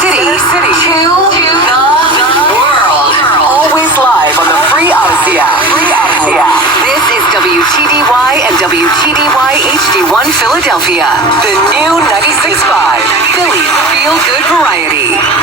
city to the world. Always live on the free Audacy app. This is WTDY and WTDY HD1 Philadelphia. The new 96.5 Philly Feel Good Variety.